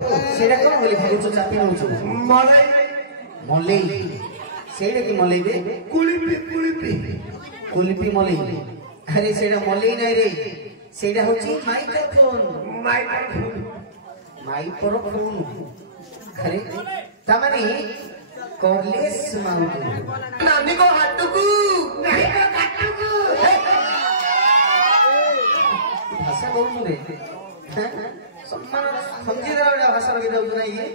सेटा कोन बोली भागुचो चापी नउचो मलाई मलेई सेटा की मलेई बे कुलिपी कुलिपी कुलिपी मलेई अरे सेटा मलेई नै रे सेटा होची माइक्रोफोन माइक्रोफोन अरे तमनी कॉर्लेस माउंट नानी को हाटुकू नहीं को काटुकू भाषा बोल रे सम्मान समझी रहा भाषा लगे दउ ना ये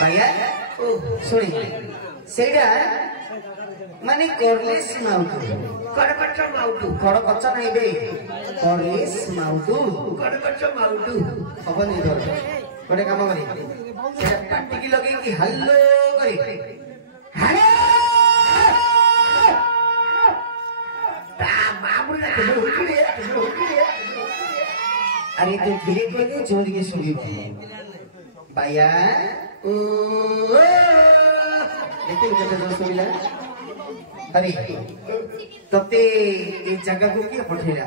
भैया सुनी सेटा माने कॉर्लेस माउंट कड़कच्चा नहीं बे कॉर्लेस माउंट खबर नहीं धर गोटे काम करी सेटा पाटी की लगे कि हल्लो करी हेलो अरे तू धीरे कहले जोर के सुनी भैया देखते केते जोर सुनिला अरे तते ए जगह को के पठेला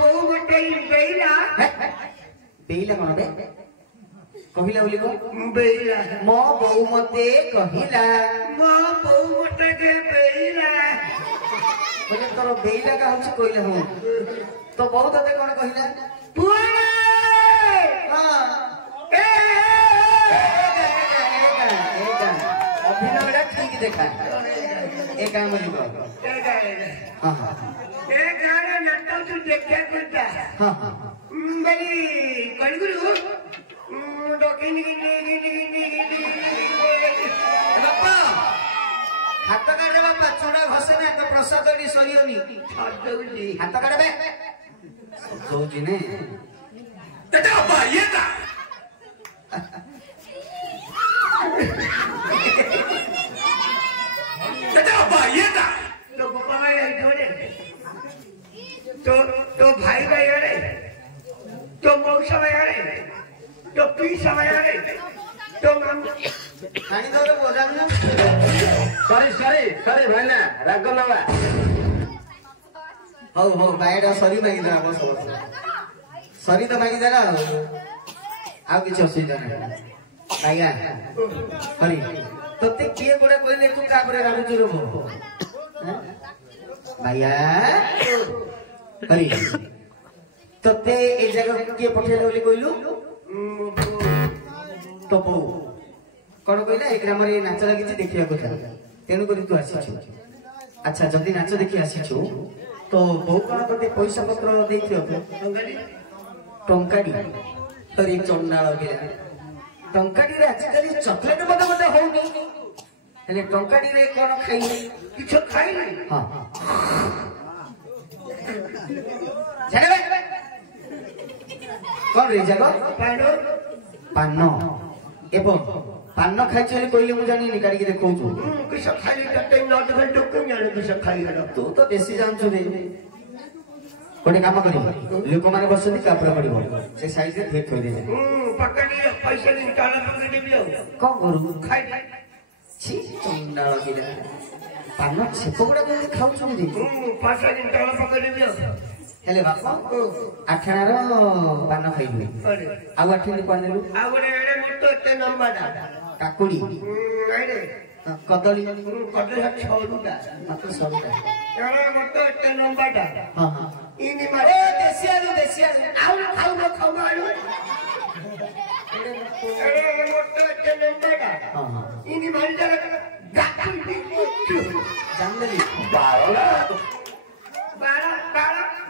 बहु बटे बेला बेला कोन बे कहिला बोली को बेला मो बहु मते कहिला मो बहु मते के बेला बोले तोर बेला का होछ कहिला हो तो बहुत अते कोन कहिला पुआना हां अभिनयटा ठीक देखा ए काम लिखो हां हां ए गाना नाटक तू देखा करता हां हां बली कलगुरु डोकिनी बापा हाथ काटे बापा चोड़ा घसे ना तो प्रसाद डी सरियोनी हाथ काटे बे सोची ने तेरा भाई था तेरा भाई था तो पापा भाई जोड़े तो भाई भाई अरे तो मौसा भाई अरे तो पीसा भाई अरे तो माम खानी दो रे बोझा ना सॉरी भाई ना राग नवा हो बायडा सॉरी मागी दरा बस सॉरी तो मागी दरा आ किछ असुविधा नहीं भैया हरि तते किए गोडा कहले तू का करे रागु रो भैया हरि तते ए जगह किए पठेले बोली कहलु टपो कोन कहला ए ग्राम रे नाच लागी देखिया को तेनु करी तू आसी अच्छा जदी नाच देखि आसी तो बहु कोन कते पैसा पत्र देखियो टंकाडी तरी चंडाळ बिला टंकाडी रे आजकल चॉकलेट बड बड होनी हेले टंकाडी रे कोन खाई किछ खाई नहीं हां छड़े कोन रे जगो पानो एबो पानो खाइ छले कोइले मु जानि निकाडी के देखौ छु किछ खाई कते नट घंटो कम जाने किछ खाई हडो तू तो बेसी जान छु रे कोने काम करी लोक माने बसती कापरा पड़िबो से साइज रे भेट होई दे पकड़ी पैसा दिन काला पकड़ी देबी को करू खाई छी चंडाळ किला पानो से पकड़ा के खाउ छु दी पैसा दिन काला पकड़ी देबी हेले बापा आठना रो पानो खाइबी आ आठनी पानेलु आ गोरे एडे मोटो ते नंबाडा काकुडी आइरे कदली कदली छौडुटा मात्र सबटा एडे मोटो ते नंबाडा हां हां इनी मारे ए देसिया आउ खाउ आलू एडे मोटो ते नंबाडा हां हां इनी मारे जरा गाकुडी जंगली बारा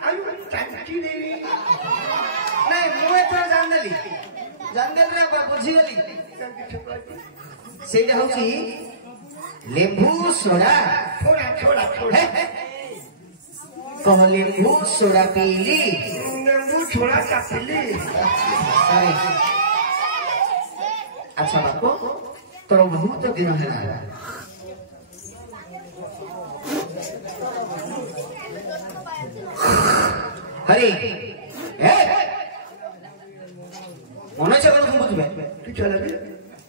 आलू चंकी देवी नहीं मुए तो जंगली जंगल रे बुझी गली सेटा होची लेंबू सोडा छोड़ा कह लेंबू सोडा पीली लेंबू छोड़ा का पीली अरे अच्छा बापू तोर बहुत दिन है हरे ए मन इच्छा कौन बुझे तू चल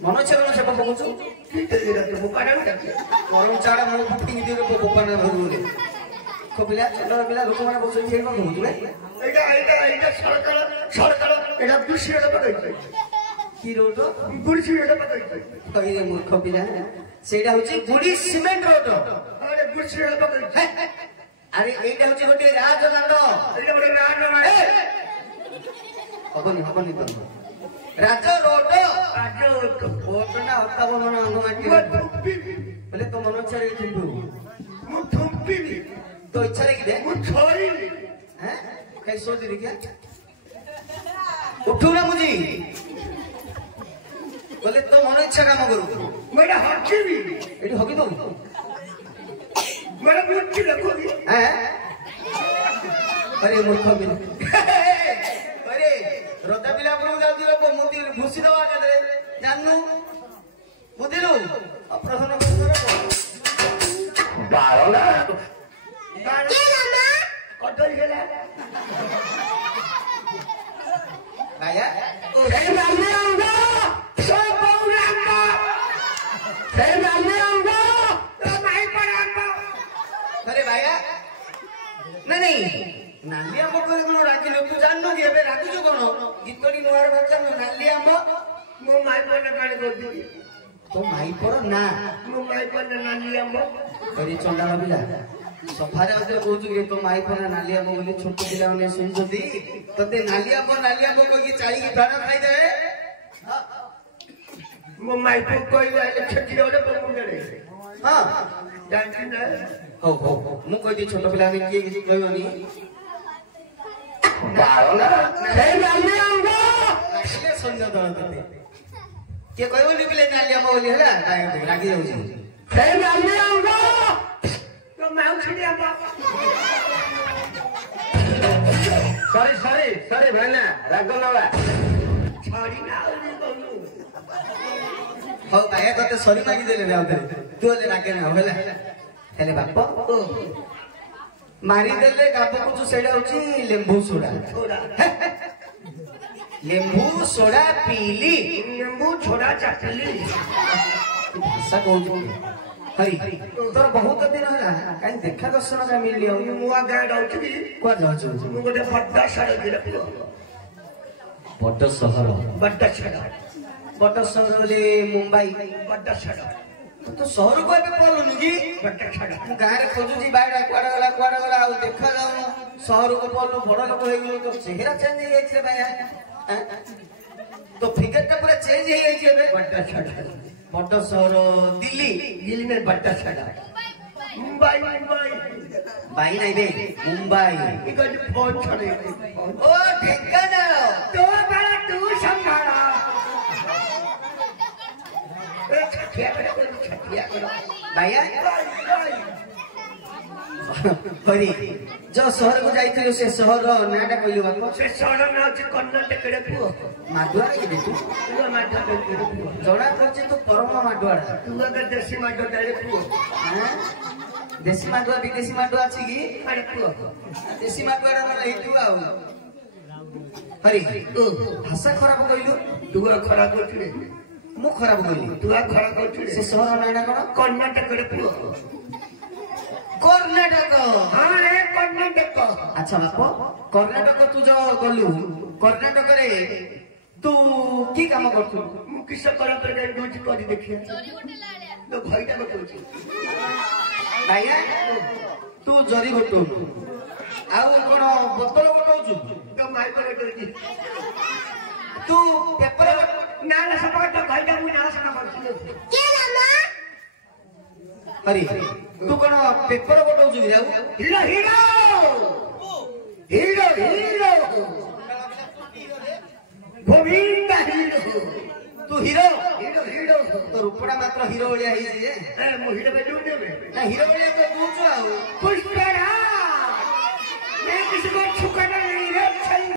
मन इच्छा कौन से बुझु गरम चाड़ा मन फुटी दे बोपाना भरु रे को पिला चंद्र पिला लोक माने बोल छै कौन बुझे एटा এটা গুছিয়ে পকাই কি রোড গুছিয়ে পকাই কই রে মূর্খ পিলা সেটা হচ্ছে গুড়ি সিমেন্ট রোড আরে গুছিয়ে পকাই আরে এইটা হচ্ছে গোটে রাজদাଣ୍ଡ এটা বড় না হবনি তো রাজ রোড ওট না হতা বলনা অঙ্গমাটি বলে তো মন ইচ্ছা রে কিন্তু মু থুম্পিনি তো ইচ্ছা রে কি দে মু ছড়িনি হ্যাঁ কাই সোদি রে কি উঠু না মুজি বলে তো মন ইচ্ছা কাম করু মেরা হকিবি এটি হকি তো মেরা মুচ্ছি লাগি হ্যাঁ আরে মূর্খ বিল আরে রতা বিলা বড় যাও দিলো কো মুতি ঘুষি দেওয়া কাদে জাননু বুঝিলু অপ্রসন্ন করে বারোলা কে মামা কতই গেলা ভাইয়া ও হে মামা আঙ্গা সব বউরা আঙ্গা হে মামা আঙ্গা তো মাই পড়া আঙ্গা আরে ভাইয়া না নাই নালি আম্ব করে কোন রাখিল তু জাননু কি এবে রাখিছু কোন গীতটি নোয়ার বাচ্চা নালি আম্ব মো মাই পড়া কানে করদি তো মাই পড় না মো মাই পড়া নালি আম্ব করি চন্ডাল বিলা সফারে আউতে কହୁଛୁ କି তো মাই পড়া নালি আম্ব বলি ছোট পিলা মানে শুনছতি ততে নালি আম্ব কই চাଳି কি প্রাণ খাই দে মো মাই কইলা ছটি রে বমুন্ডরে हां জানছি না हो मु कहि दी छोट पिला ने की कहबनी বারোলা হে মামা আঙ্গা আসলে সন্ধ্যা দল ততে के कहबनी पिले नाली आम्ब बोली हला रागी जाउछी হে মামা আঙ্গা তো মাউছি আম্বা সরি ভাইনা রাগ নবা ছড়ি না ওই বলু हो भाया तते सरी मागी देले रे आउते तू ले रागे ना होला हेले बाप मारी देले गाप कुछ सेडा होची लेंबू सोडा छोड़ा लेंबू सोडा पीली नींबू छोड़ा चटली भाषा कहू हरी तोर बहुत दिन होला काई देखा दर्शन का मिल लियो मुआ गाय डाउची को जाउछु मु गोटे बड्डा सारा गिरफ्त बड़ शहर बड्डा सारा बड़ शहर ले मुंबई बड्डा सारा तो शहर को एबे पळनु की बड्डा सारा मु गाय रे खोजुजी बायडा कुआडा गला आ देखा जाऊ शहर को पळनु बड़ लोक होई गेलो तो चेहरा चेंज हो जाई छे भाया तो फिगर टा पूरा चेंज हो जाई छे बड्डा सारा बड़ शहर दिल्ली दिल्ली में बड्डा सारा मुंबई बाई नहीं बे मुंबई इधर फोन छड़े ओ ठेकाना तो बड़ा तू संभाला छठिया करो भैया हरी जो शहर को जाइथिलो से शहर नाटा कइलो बाप से सोना ना ଅଛି कर्नाटक रे पुओ माडुआ के देखू तू माटा रे पुओ जणा करछि तो परम माडुआ तू अगर देसी माटा रे पुओ हां देसी माडुआ विदेशी माडुआ अछि की अरे पुओ देसी माडुआ रा मन हेतु आउ हरी भाषा खराब कइलो तू खराब करछि मु खराब कइली तू खराब करछि से शहर नाटा कोन कर्नाटक रे पुओ कर्नाटक हां रे कर्नाटक अच्छा बाप कर्नाटक तू जो गलु कर्नाटक रे तू की काम करथु मु किस कर पे ड्यूटी करी देखिए तो भाईटा को कहछि भाइया तू जरी गोटो आउ कोन बोतल गोटौछु तो माई पर कहछि तू पेपर ना ना सब तो भाईटा मु ना सना करछि के मामा अरे तू कोन पेपर गोटौछु जाऊ hero hero hero hero Govind hero तू हीरो हीरो हीरो तो रूपड़ा मात्र हीरो ओलिया ही जे ए मु हीरो पे दूं देबे ना हीरो ओलिया को तू जो आउ पुष्पराज मैं किसी को छुकाना नहीं